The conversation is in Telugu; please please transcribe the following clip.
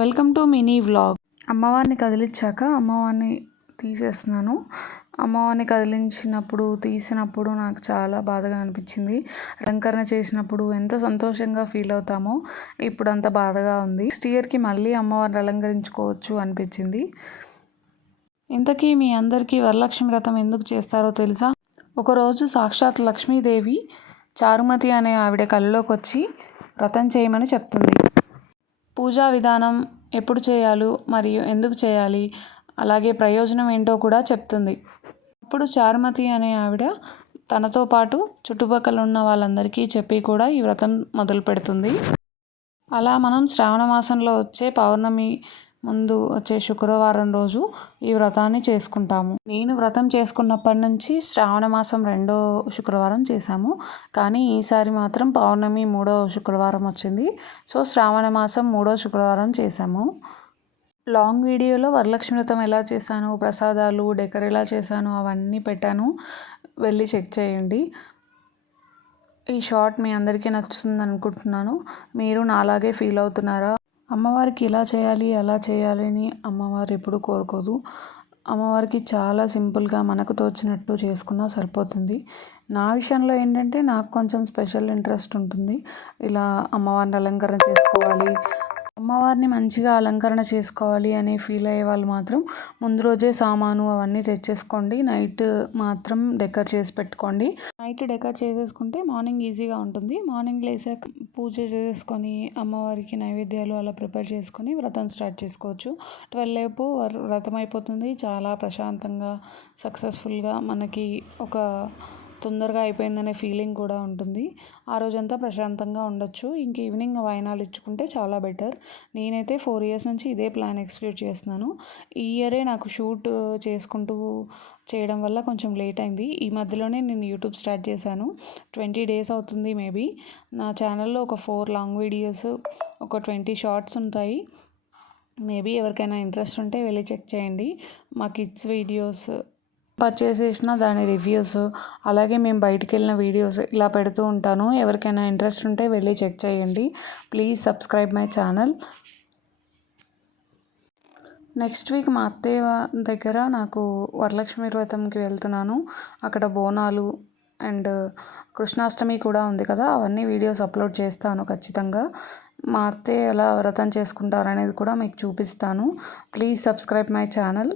Welcome to mini vlog. అమ్మవారిని కదిలించాక అమ్మవారిని తీసేస్తున్నాను. అమ్మవారిని కదిలించినప్పుడు తీసినప్పుడు నాకు చాలా బాధగా అనిపించింది. అలంకరణ చేసినప్పుడు ఎంత సంతోషంగా ఫీల్ అవుతామో ఇప్పుడు అంత బాధగా ఉంది. నెక్స్ట్ ఇయర్కి మళ్ళీ అమ్మవారిని అలంకరించుకోవచ్చు అనిపించింది. ఇంతకీ మీ అందరికీ వరలక్ష్మి వ్రతం ఎందుకు చేస్తారో తెలుసా? ఒకరోజు సాక్షాత్ లక్ష్మీదేవి చారుమతి అనే ఆవిడ కళ్ళలోకి వచ్చి వ్రతం చేయమని చెప్తుంది. పూజా విధానం ఎప్పుడు చేయాలో మరియు ఎందుకు చేయాలి, అలాగే ప్రయోజనం ఏంటో కూడా చెప్తుంది. అప్పుడు చారుమతి అనే ఆవిడ తనతో పాటు చుట్టుపక్కల ఉన్న వాళ్ళందరికీ చెప్పి కూడా ఈ వ్రతం మొదలు పెడుతుంది. అలా మనం శ్రావణ మాసంలో వచ్చే పౌర్ణమి ముందు వచ్చే శుక్రవారం రోజు ఈ వ్రతాన్ని చేసుకుంటాము. నేను వ్రతం చేసుకున్నప్పటి నుంచి శ్రావణ మాసం 2వ శుక్రవారం చేశాము. కానీ ఈసారి మాత్రం పౌర్ణమి 3వ శుక్రవారం వచ్చింది. సో శ్రావణ మాసం 3వ శుక్రవారం చేశాము. లాంగ్ వీడియోలో వరలక్ష్మి వ్రతం ఎలా చేశాను, ప్రసాదాలు డెకర్ ఎలా చేశాను అవన్నీ పెట్టాను, వెళ్ళి చెక్ చేయండి. ఈ షార్ట్ మీ అందరికీ నచ్చుతుంది అనుకుంటున్నాను. మీరు నాలాగే ఫీల్ అవుతున్నారా? అమ్మవారికి ఇలా చేయాలి అలా చేయాలి అని అమ్మవారు ఎప్పుడు కోరుకోదు. అమ్మవారికి చాలా సింపుల్గా మనకు తోచినట్టు చేసుకున్నా సరిపోతుంది. నా విషయంలో ఏంటంటే నాకు కొంచెం స్పెషల్ ఇంట్రెస్ట్ ఉంటుంది. ఇలా అమ్మవారిని అలంకరణ చేసుకోవాలి, అమ్మవారిని మంచిగా అలంకరణ చేసుకోవాలి అని ఫీల్ అయ్యే వాళ్ళు మాత్రం ముందు రోజే సామాను అవన్నీ తెచ్చేసుకోండి. నైట్ మాత్రం డెకర్ చేసి పెట్టుకోండి. నైట్ డెకర్ చేసేసుకుంటే మార్నింగ్ ఈజీగా ఉంటుంది. మార్నింగ్ లేసాక పూజ చేసేసుకొని అమ్మవారికి నైవేద్యాలు అలా ప్రిపేర్ చేసుకొని వ్రతం స్టార్ట్ చేసుకోవచ్చు. 12 లోపు వ్రతం అయిపోతుంది. చాలా ప్రశాంతంగా సక్సెస్ఫుల్గా మనకి ఒక తొందరగా అయిపోయిందనే ఫీలింగ్ కూడా ఉంటుంది. ఆ రోజంతా ప్రశాంతంగా ఉండొచ్చు. ఇంక ఈవినింగ్ వాయినాలు ఇచ్చుకుంటే చాలా బెటర్. నేనైతే 4 ఇయర్స్ నుంచి ఇదే ప్లాన్ ఎగ్జిక్యూట్ చేస్తున్నాను. ఈ ఇయరే నాకు షూట్ చేసుకుంటూ చేయడం వల్ల కొంచెం లేట్ అయింది. ఈ మధ్యలోనే నేను యూట్యూబ్ స్టార్ట్ చేశాను. 20 డేస్ అవుతుంది మేబీ. నా ఛానల్లో ఒక 4 లాంగ్ వీడియోస్, ఒక 20 షార్ట్స్ ఉంటాయి. మేబీ ఎవరికైనా ఇంట్రెస్ట్ ఉంటే వెళ్ళి చెక్ చేయండి. మా కిడ్స్ వీడియోస్, పర్చేస్ చేసిన దాని రివ్యూస్, అలాగే మేము బయటికి వెళ్ళిన వీడియోస్ ఇలా పెడుతూ ఉంటాను. ఎవరికైనా ఇంట్రెస్ట్ ఉంటే వెళ్ళి చెక్ చేయండి. Please subscribe my channel. Next week మా అత్తయ్య దగ్గర నాకు వరలక్ష్మి వ్రతంకి వెళ్తున్నాను. అక్కడ బోనాలు అండ్ కృష్ణాష్టమి కూడా ఉంది కదా, అవన్నీ వీడియోస్ అప్లోడ్ చేస్తాను ఖచ్చితంగా. మా అత్తయ్య ఎలా వ్రతం చేసుకుంటారు అనేది కూడా మీకు చూపిస్తాను. Please subscribe my channel.